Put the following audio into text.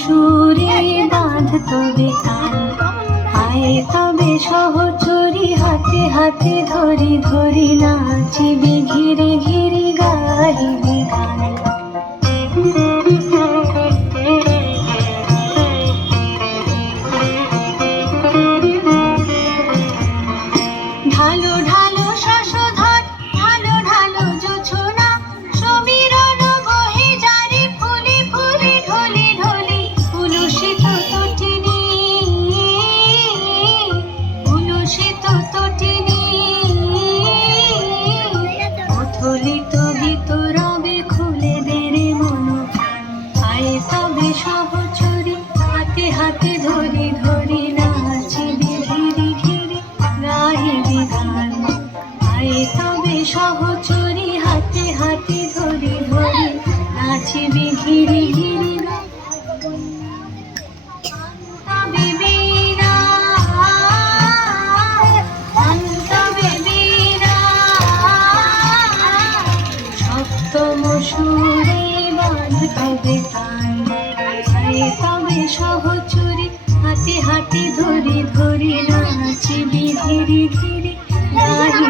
সুরে বাঁধ তবে কান। তবে সহচরি হাতে হাতে ধরি ধরি নাচিবি ঘিরে ঘিরে গাহিবি গান। ঢালো ঢালো সহচরি হাতে হাতে ধরি ধরি নাচিবি ঘিরি ঘিরি গাহিবি গান আয় তবে সহচরি হাতে হাতে ধরি ধরি ঘিরি তবে বীরা সপ্তম সুরে বাঁধ আয় তবে সহচরি হাতে হাতে ধরি ধরি নাচিবি ধীরে ধীরে গান